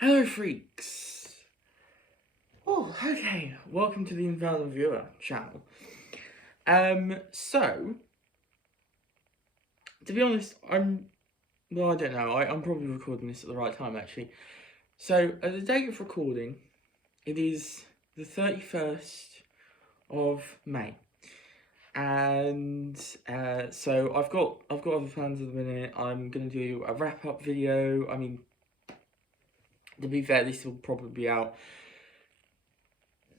Hello, freaks. Oh, okay. Welcome to the Infernal Viewer channel. So to be honest, I don't know. I'm probably recording this at the right time, actually. So at the date of recording, it is the 31st of May, and so I've got other plans at the minute. I'm gonna do a wrap up video. I mean, to be fair, this will probably be out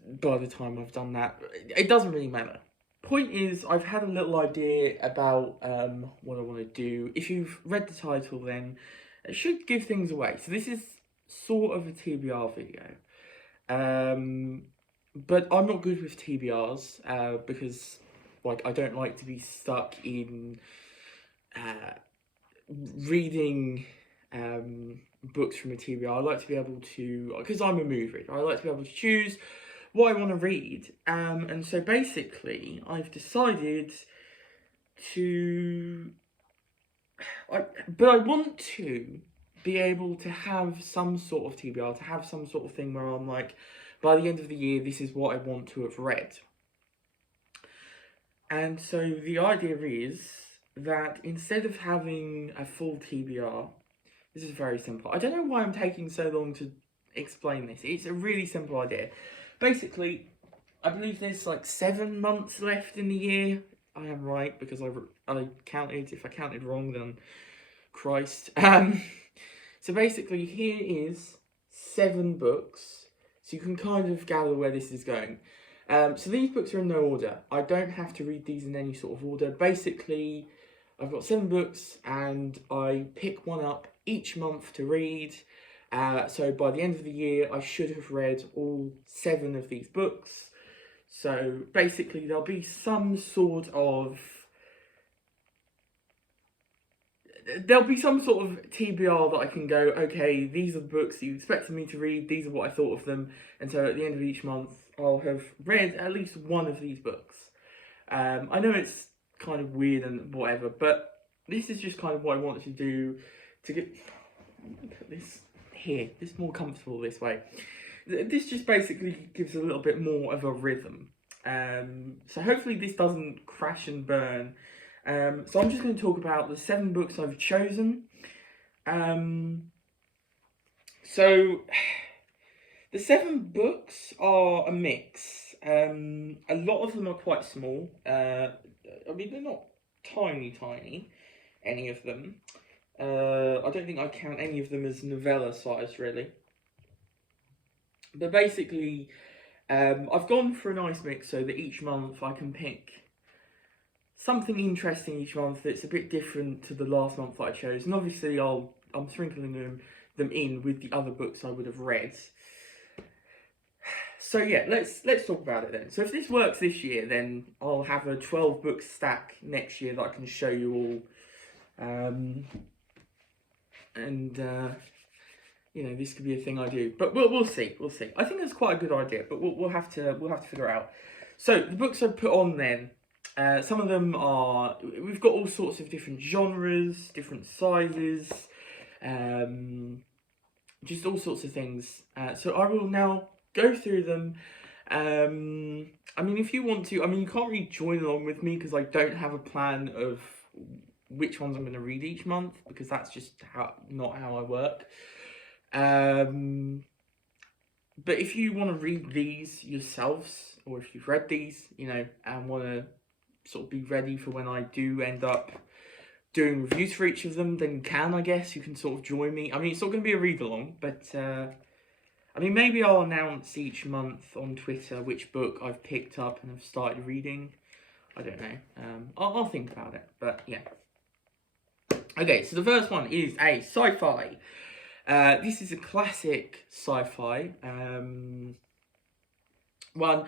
by the time I've done that. It doesn't really matter. Point is, I've had a little idea about what I want to do. If you've read the title, then it should give things away. So this is sort of a TBR video. But I'm not good with TBRs because, like, I don't like to be stuck in reading books from a TBR. I like to be able to, because I'm a movie reader, I like to be able to choose what I want to read. And so basically, I've decided to, but I want to be able to have some sort of TBR, to have some sort of thing where I'm like, by the end of the year, this is what I want to have read. And so the idea is that instead of having a full TBR, this is very simple. I don't know why I'm taking so long to explain this. It's a really simple idea. Basically, I believe there's like 7 months left in the year. I am right because I counted. If I counted wrong, then Christ. So basically, here is 7 books. So you can kind of gather where this is going. So these books are in no order. I don't have to read these in any sort of order. Basically, I've got 7 books and I pick one up each month to read. So by the end of the year, I should have read all 7 of these books. So basically, there'll be some sort of TBR that I can go, okay, these are the books you expected me to read, these are what I thought of them, and so at the end of each month, I'll have read at least one of these books. I know it's kind of weird and whatever, but this is just kind of what I wanted to do to get, put this here, this more comfortable this way. This just basically gives a little bit more of a rhythm. So hopefully this doesn't crash and burn. So I'm just going to talk about the 7 books I've chosen. So the 7 books are a mix. A lot of them are quite small. I mean, they're not tiny, any of them. I don't think I count any of them as novella size, really. But basically, I've gone for a nice mix so that each month I can pick something interesting each month that's a bit different to the last month that I chose. And obviously, I'm sprinkling them in with the other books I would have read. So yeah, let's talk about it then. So if this works this year, then I'll have a 12 book stack next year that I can show you all. You know, this could be a thing I do, but we'll see. I think that's quite a good idea, but we'll have to figure it out. So the books I put on then, some of them are, we've got all sorts of different genres, different sizes, just all sorts of things. So I will now go through them. I mean, if you want to, I mean, you can't really join along with me because I don't have a plan of which ones I'm going to read each month, because that's just not how I work. But if you want to read these yourselves, or if you've read these, you know, and want to sort of be ready for when I do end up doing reviews for each of them, then you can, I guess. You can sort of join me. I mean, it's not going to be a read-along, but, I mean, maybe I'll announce each month on Twitter which book I've picked up and have started reading. I don't know. I'll think about it, but yeah. Okay, so the first one is a sci-fi. This is a classic sci-fi one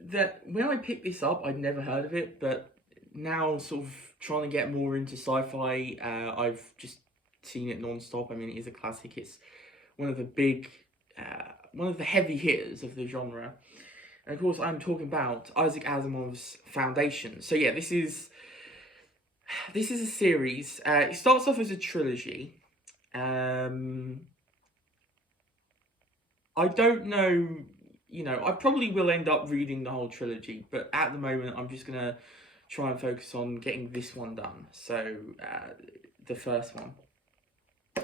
that when I picked this up, I'd never heard of it, but now sort of trying to get more into sci-fi, I've just seen it non-stop. I mean, it is a classic. It's one of the big, one of the heavy hitters of the genre. And of course, I'm talking about Isaac Asimov's Foundation. So yeah, this is a series. It starts off as a trilogy. I don't know, you know, I probably will end up reading the whole trilogy, but at the moment I'm just going to try and focus on getting this one done. So, the first one,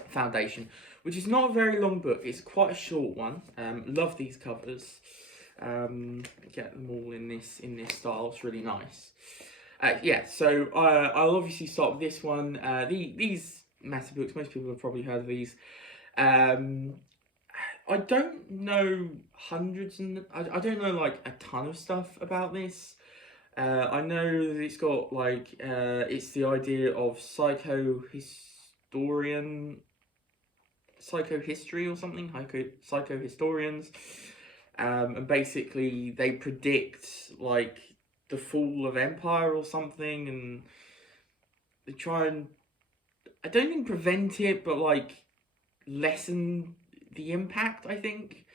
Foundation, which is not a very long book. It's quite a short one. Love these covers. Get them all in this style. It's really nice. Yeah, so I'll obviously start with this one. These massive books, most people have probably heard of these. I don't know hundreds and I don't know like a ton of stuff about this. I know that it's got like it's the idea of psychohistory or something, psychohistorians, and basically they predict like the fall of empire or something, and they try and, I don't think prevent it, but like lessen the impact, I think.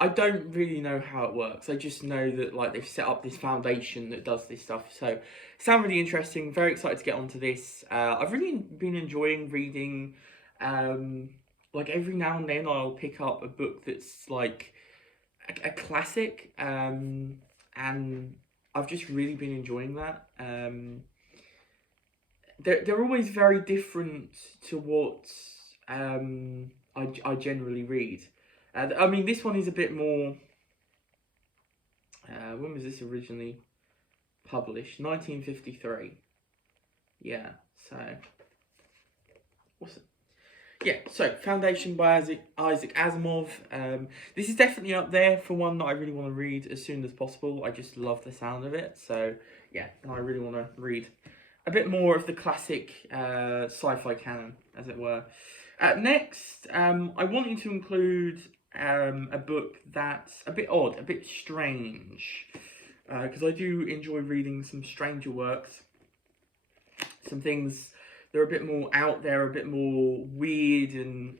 I don't really know how it works. I just know that like they've set up this foundation that does this stuff. So it sounds really interesting. Very excited to get onto this. I've really been enjoying reading. Like every now and then I'll pick up a book that's like a classic. And I've just really been enjoying that. They're always very different to what I generally read. I mean, this one is a bit more. When was this originally published? 1953. Yeah. So what's it? Yeah. So Foundation by Isaac Asimov. This is definitely up there for one that I really want to read as soon as possible. I just love the sound of it. So yeah, and I really want to read a bit more of the classic sci-fi canon, as it were. Next, I wanted to include a book that's a bit odd, a bit strange, because I do enjoy reading some stranger works, some things that are a bit more out there, a bit more weird and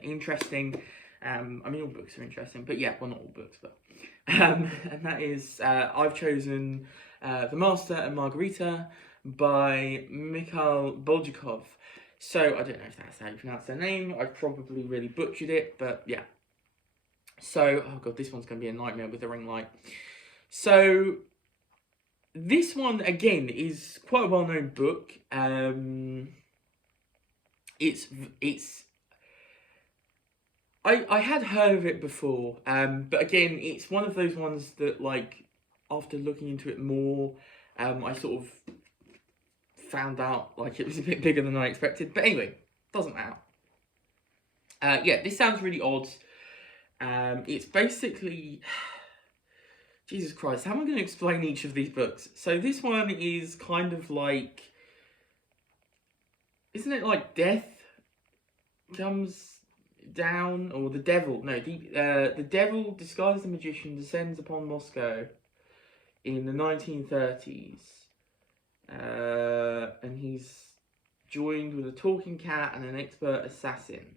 interesting. I mean, all books are interesting, but yeah, well, not all books, but and that is I've chosen The Master and Margarita by Mikhail Bulgakov. So, I don't know if that's how you pronounce their name. I've probably really butchered it, but yeah. So, oh god, this one's going to be a nightmare with the ring light. So, this one, again, is quite a well-known book. I had heard of it before, but again, it's one of those ones that, like, after looking into it more, I sort of found out like it was a bit bigger than I expected. But anyway, doesn't matter. Yeah, this sounds really odd. It's basically, Jesus Christ, how am I going to explain each of these books? So this one is kind of like, isn't it like death comes down, or the devil? No, the devil disguised as a magician descends upon Moscow in the 1930s. And he's joined with a talking cat and an expert assassin.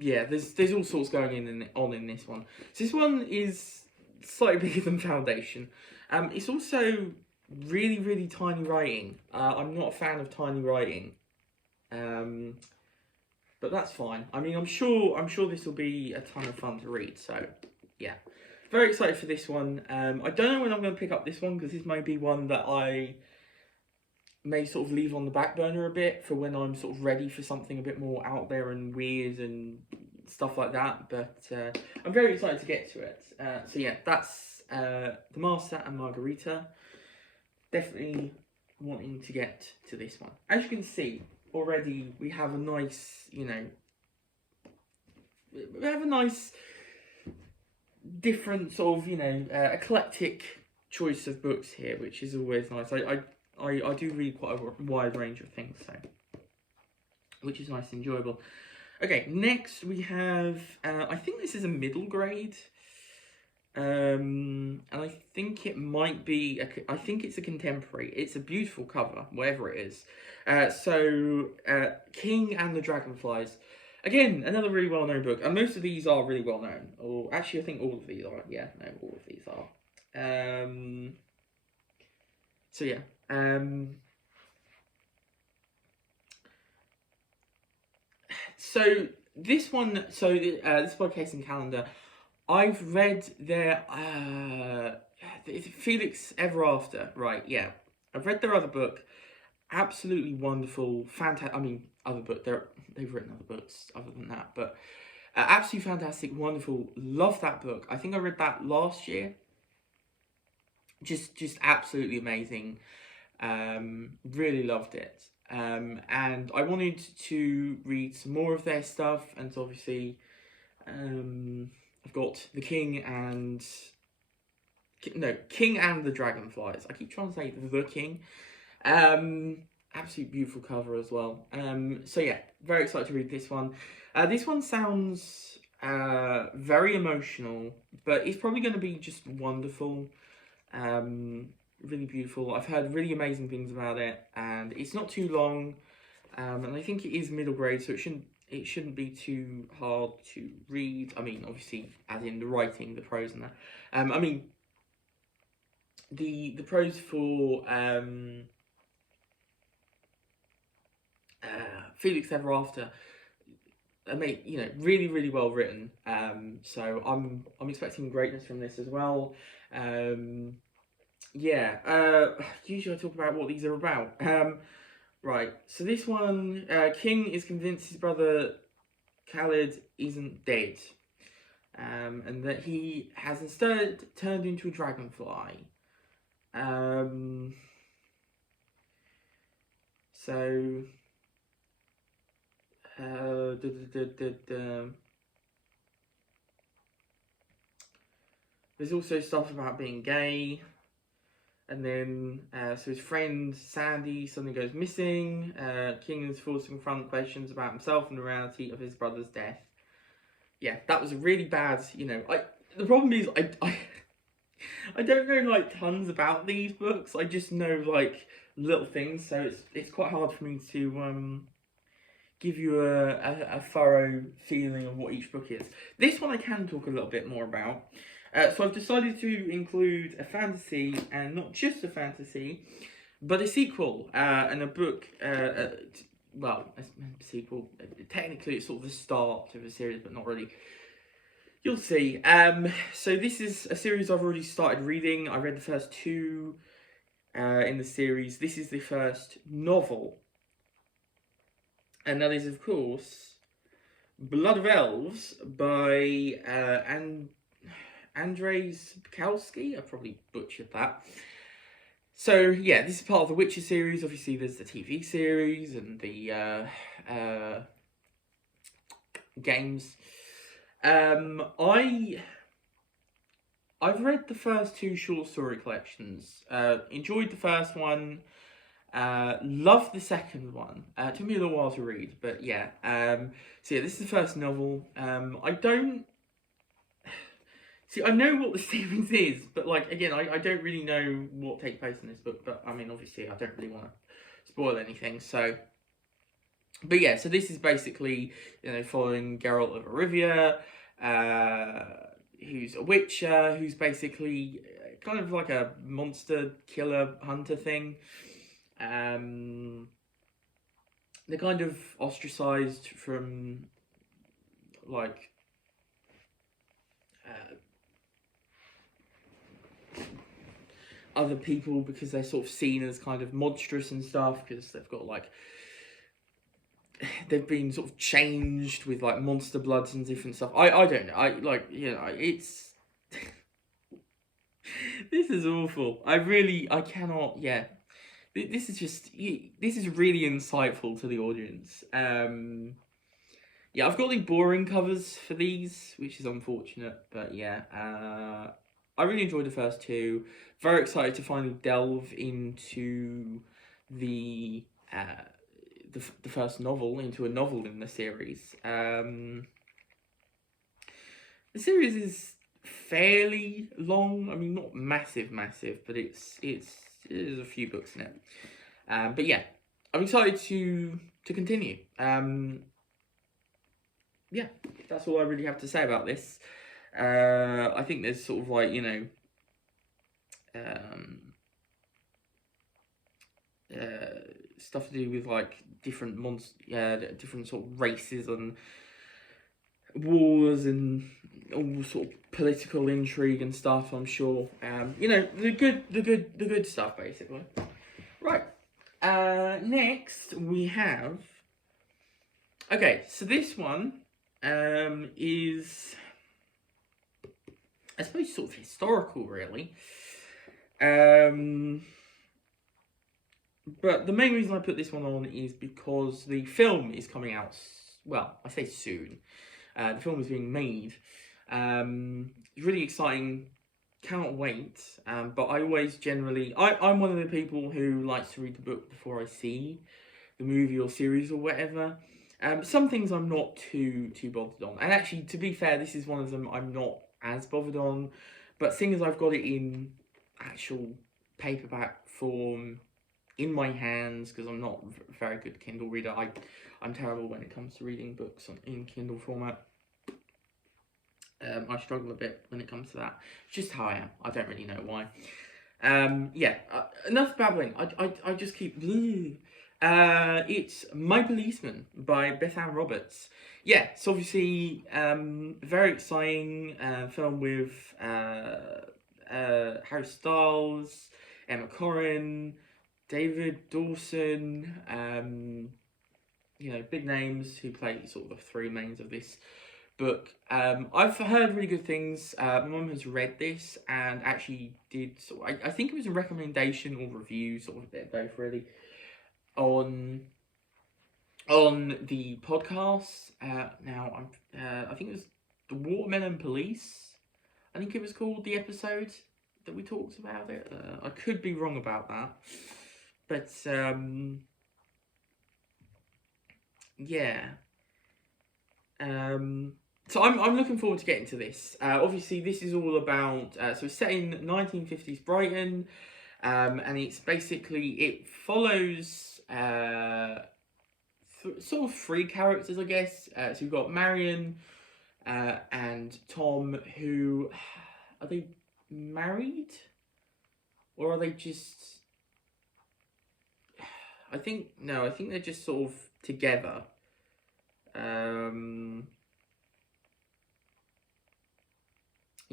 Yeah, there's all sorts going on in this one. So this one is slightly bigger than Foundation. It's also really, really tiny writing. I'm not a fan of tiny writing. But that's fine. I mean, I'm sure this will be a ton of fun to read. So yeah. Very excited for this one. I don't know when I'm going to pick up this one, because this may be one that I may sort of leave on the back burner a bit for when I'm sort of ready for something a bit more out there and weird and stuff like that. But I'm very excited to get to it. So yeah, that's The Master and Margarita. Definitely wanting to get to this one. As you can see, already we have a nice, we have a nice different sort of, eclectic choice of books here, which is always nice. I do read quite a wide range of things, so, which is nice and enjoyable. Okay, next we have, I think this is a middle grade, and I think it might be, I think it's a contemporary. It's a beautiful cover, whatever it is. King and the Dragonflies. Again, another really well-known book, and most of these are really well-known. Or actually, I think all of these are. Yeah, no, all of these are. So yeah. So this one, this podcast and calendar, I've read their Felix Ever After, right? Yeah, I've read their other book. Absolutely wonderful, fantastic. I mean, other book. They've written other books other than that, but absolutely fantastic, wonderful. Love that book. I think I read that last year. Just absolutely amazing. Really loved it. And I wanted to read some more of their stuff, and so obviously, I've got King and the Dragonflies. I keep trying to say the King. Absolutely beautiful cover as well. So yeah, very excited to read this one. This one sounds very emotional, but it's probably going to be just wonderful. Really beautiful. I've heard really amazing things about it, and it's not too long. And I think it is middle grade, so it shouldn't be too hard to read. I mean, obviously, as in the writing, the prose, and that. I mean, the prose for Felix Ever After, I mean, really, really well written. So I'm expecting greatness from this as well. Usually I talk about what these are about. Right, so this one, King is convinced his brother Khalid isn't dead, and that he has instead turned into a dragonfly. So, there's also stuff about being gay. And then, so his friend Sandy suddenly goes missing. King is forced to confront questions about himself and the reality of his brother's death. Yeah, that was a really bad, the problem is, I don't know, like, tons about these books. I just know, like, little things, so it's quite hard for me to, give you a thorough feeling of what each book is. This one I can talk a little bit more about. So I've decided to include a fantasy, and not just a fantasy, but a sequel, and a book, a sequel. Technically it's sort of the start of a series, but not really. You'll see. So this is a series I've already started reading. I read the first two in the series. This is the first novel. And that is, of course, Blood of Elves by Andrzej Bukowski. I probably butchered that. So yeah, this is part of the Witcher series. Obviously, there's the TV series and the games. I've read the first two short story collections. Enjoyed the first one. Loved the second one. It took me a little while to read, but yeah. So yeah, this is the first novel. I know what the series is, but like again, I don't really know what takes place in this book. But I mean, obviously, I don't really want to spoil anything. So, but yeah, so this is basically following Geralt of Rivia, who's a witcher, who's basically kind of like a monster killer hunter thing. They're kind of ostracized from like other people because they're sort of seen as kind of monstrous and stuff because they've got like they've been sort of changed with like monster bloods and different stuff. I don't know. It's this is awful. I cannot. Yeah, this is really insightful to the audience. Yeah, I've got the boring covers for these, which is unfortunate, but yeah, I really enjoyed the first two. Very excited to finally delve into the first novel, into a novel in the series. The series is fairly long. I mean, not massive, but there's a few books in it. But yeah, I'm excited to continue. Yeah, that's all I really have to say about this. I think there's sort of like, stuff to do with like different different sort of races and wars and all sort of political intrigue and stuff. I'm sure. You know, the good stuff basically. Right. Next we have. Okay, so this one is, I suppose, sort of historical, really. But the main reason I put this one on is because the film is coming out, well, I say soon. The film is being made. It's really exciting. Cannot wait. But I always generally, I'm one of the people who likes to read the book before I see the movie or series or whatever. Some things I'm not too bothered on. And actually, to be fair, this is one of them I'm not as bothered on. But seeing as I've got it in actual paperback form in my hands, because I'm not a very good Kindle reader. I'm terrible when it comes to reading books in Kindle format. I struggle a bit when it comes to that. It's just how I am. I don't really know why. Yeah, enough babbling. I just keep... it's My Policeman by Beth Ann Roberts. Yeah, it's obviously very exciting film with Harry Styles, Emma Corrin, David Dawson, you know, big names who play sort of the three mains of this book. I've heard really good things. My mum has read this and actually did I think it was a recommendation or review, sort of a bit of both really, on the podcast. Now I think it was The Watermelon Police, I think it was called, the episode that we talked about it. I could be wrong about that, but yeah. So I'm looking forward to getting to this. Obviously, this is all about, so it's set in 1950s Brighton, and it's basically, it follows sort of three characters, I guess. So you've got Marion and Tom, who, are they married? Or are they just, I think they're just sort of together.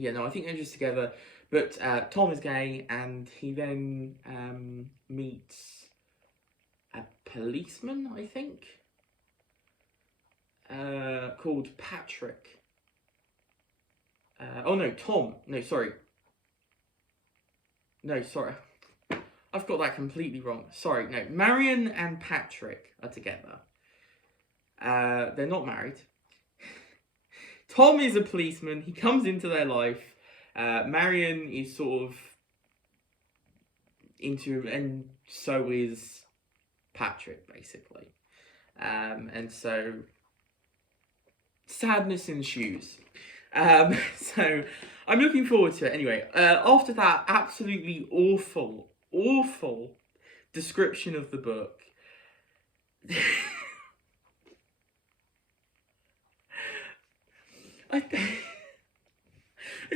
Yeah, no, I think they're just together. But Tom is gay, and he then meets a policeman, I think, called Patrick. Oh no, Tom. No, sorry. No, sorry. I've got that completely wrong. Sorry, no. Marion and Patrick are together. They're not married. Tom is a policeman. He comes into their life. Marion is sort of into him, and so is Patrick, basically. And so sadness ensues. So I'm looking forward to it. Anyway, after that absolutely awful description of the book, I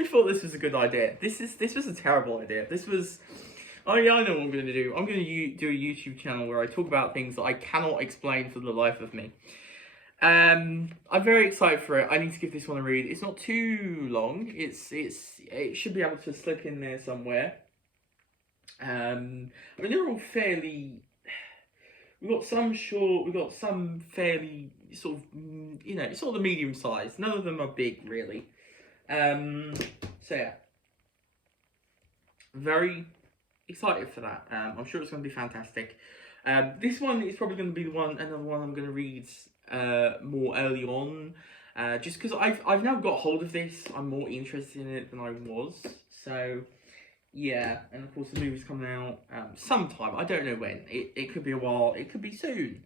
thought this was a good idea. This was a terrible idea. This was... Oh yeah, I know what I'm going to do. I'm going to do a YouTube channel where I talk about things that I cannot explain for the life of me. I'm very excited for it. I need to give this one a read. It's not too long. It should be able to slip in there somewhere. I mean, they're all fairly... We've got some short, we've got some fairly sort of, you know, sort of the medium size. None of them are big, really. So yeah, very excited for that. I'm sure it's going to be fantastic. This one is probably going to be another one I'm going to read more early on, just because I've now got hold of this. I'm more interested in it than I was. So yeah, and of course the movie's coming out sometime. I don't know when. It could be a while. It could be soon.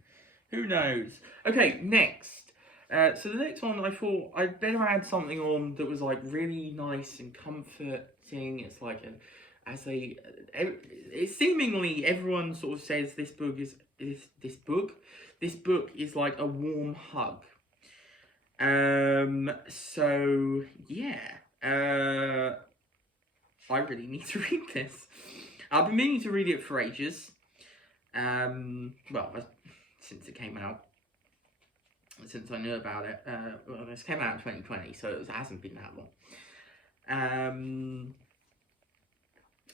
Who knows? Okay, next. So the next one, I thought I'd better add something on that was like really nice and comforting. It's like seemingly everyone sort of says this book is like a warm hug. So yeah, I really need to read this. I've been meaning to read it for ages. Well, since it came out, since I knew about it. Well, this came out in 2020, so it hasn't been that long.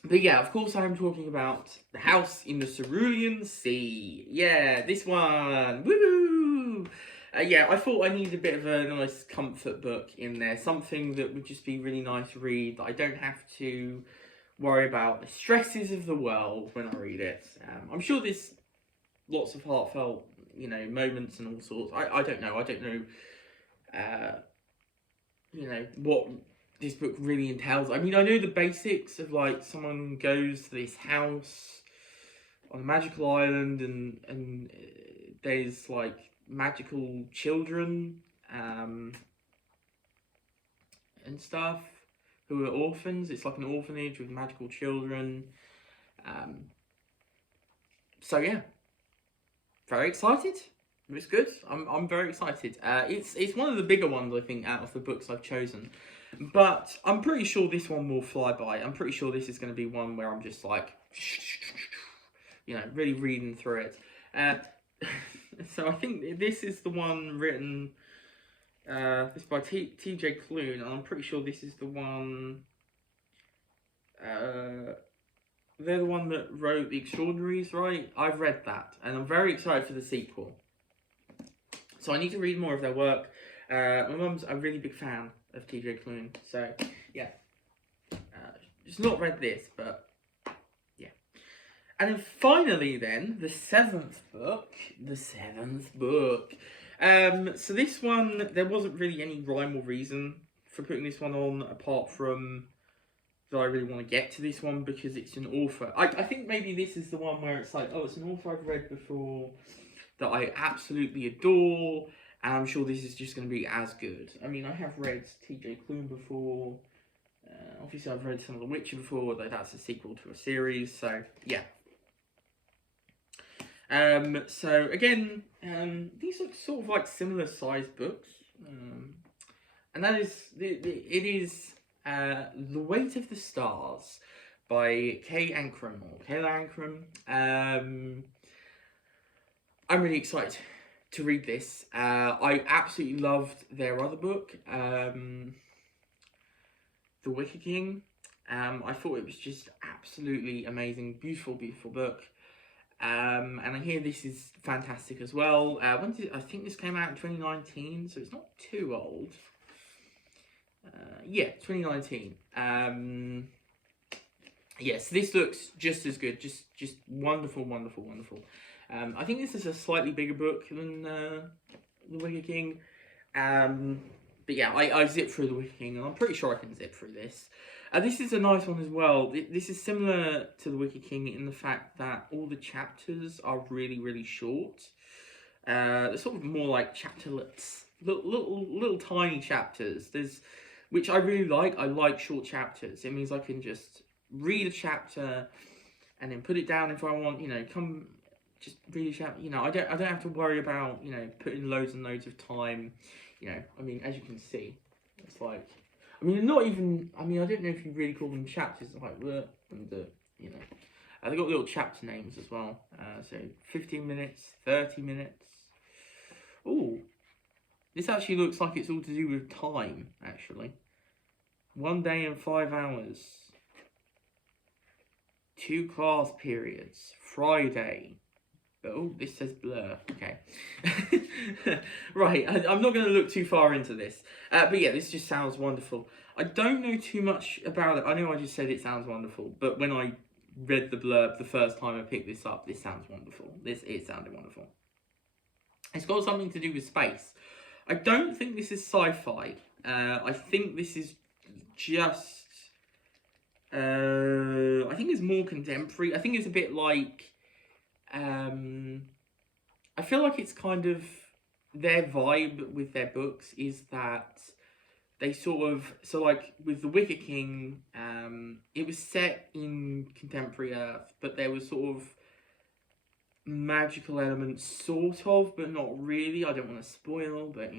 But yeah, of course I'm talking about The House in the Cerulean Sea. Yeah, this one. Woo! Yeah, I thought I needed a bit of a nice comfort book in there. Something that would just be really nice to read, that I don't have to worry about the stresses of the world when I read it. I'm sure there's lots of heartfelt, moments and all sorts. I don't know. What this book really entails. I mean, I know the basics of, like, someone goes to this house on a magical island, and there's, like, magical children and stuff who are orphans. It's like an orphanage with magical children. So yeah, very excited. It's good. I'm very excited. It's one of the bigger ones, I think, out of the books I've chosen. But I'm pretty sure this one will fly by. I'm pretty sure this is going to be one where I'm just like, really reading through it. So I think this is the one written. It's by T.J. Klune, and I'm pretty sure this is the one. They're the one that wrote The Extraordinaries, right? I've read that, and I'm very excited for the sequel. So I need to read more of their work. My mum's a really big fan of T.J. Klune, so yeah. Just not read this, but yeah. And then finally, then, the seventh book. So this one, there wasn't really any rhyme or reason for putting this one on, apart from that I really want to get to this one because it's an author. I think maybe this is the one where it's like, oh, it's an author I've read before that I absolutely adore, and I'm sure this is just going to be as good. I mean, I have read T.J. Klune before. Obviously, I've read some of The Witcher before, though that's a sequel to a series, so yeah. So again, these are sort of like similar sized books, and that is it is The Weight of the Stars by Kayla Ancrum. I'm really excited to read this. I absolutely loved their other book, The Wicker King. I thought it was just absolutely amazing, beautiful book. And I hear this is fantastic as well. I think this came out in 2019, so it's not too old. 2019. Yes, this looks just as good. Just wonderful. I think this is a slightly bigger book than The Wicker King. But yeah, I zipped through The Wicker King, and I'm pretty sure I can zip through this. This is a nice one as well. This is similar to The Wicker King in the fact that all the chapters are really, really short. They're sort of more like chapterlets, little tiny chapters. Which I really like. I like short chapters. It means I can just read a chapter and then put it down if I want. Just read a chapter. I don't have to worry about putting loads and loads of time. I mean, as you can see, it's like. I mean, not even. I mean, I don't know if you really call them chapters. Like they've got little chapter names as well. So 15 minutes, 30 minutes. Ooh, this actually looks like it's all to do with time. Actually, 1 day and 5 hours. 2 class periods. Friday. Oh, this says blur. Okay. Right, I'm not going to look too far into this. But yeah, this just sounds wonderful. I don't know too much about it. I know I just said it sounds wonderful. But when I read the blurb the first time I picked this up, this sounds wonderful. It sounded wonderful. It's got something to do with space. I don't think this is sci-fi. I think this is just... I think it's more contemporary. I think it's a bit like... I feel like it's kind of their vibe with their books is that they sort of, so like with The Wicker King, it was set in contemporary Earth, but there was sort of magical elements, sort of, but not really. I don't want to spoil, but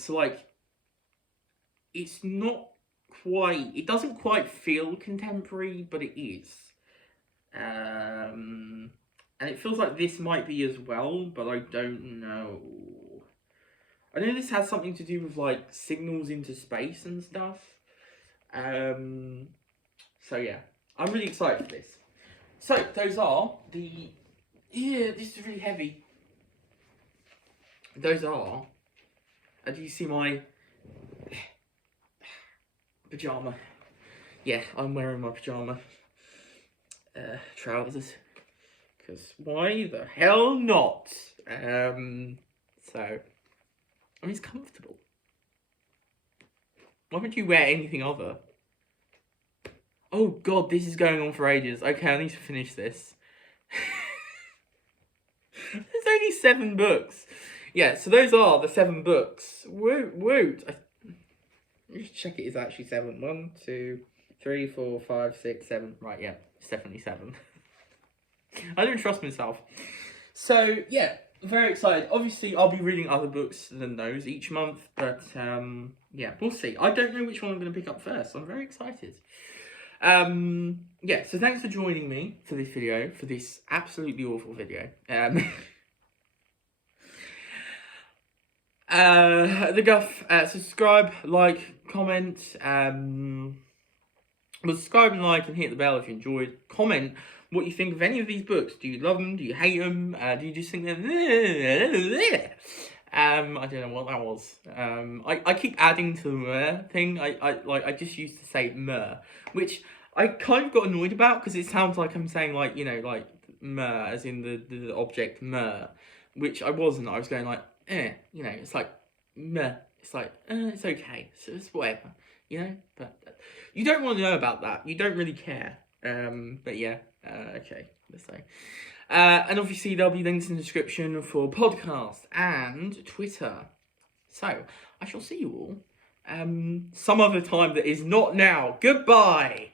so like it's not quite, it doesn't quite feel contemporary, but it is. And it feels like this might be as well, but I don't know. I know this has something to do with like signals into space and stuff. So yeah, I'm really excited for this. So those are the, yeah, this is really heavy. Those are, do you see my pyjama? Yeah, I'm wearing my pyjama trousers. Because why the hell not? So, I mean, it's comfortable. Why would you wear anything other? Oh god, this is going on for ages. Okay, I need to finish this. There's only 7 books. Yeah, so those are the 7 books. Woot. Let me check it is actually 7. 1, 2, 3, 4, 5, 6, 7. Right, yeah, it's definitely 7. I don't trust myself. So, yeah, very excited. Obviously, I'll be reading other books than those each month, but, yeah, we'll see. I don't know which one I'm going to pick up first, so I'm very excited. Yeah, so thanks for joining me for this video, for this absolutely awful video. The guff, subscribe, like, comment, subscribe and like and hit the bell if you enjoyed. Comment what you think of any of these books. Do you love them? Do you hate them? Do you just think they're... I don't know what that was. I keep adding to the meh thing. I just used to say meh, which I kind of got annoyed about because it sounds like I'm saying like, you know, like meh as in the object meh, which I wasn't. I was going like, you know, it's like meh. It's like, it's okay. So it's whatever, you know, but you don't want to know about that. You don't really care. But yeah, okay, let's say. And obviously there'll be links in the description for podcast and Twitter. So, I shall see you all some other time that is not now. Goodbye!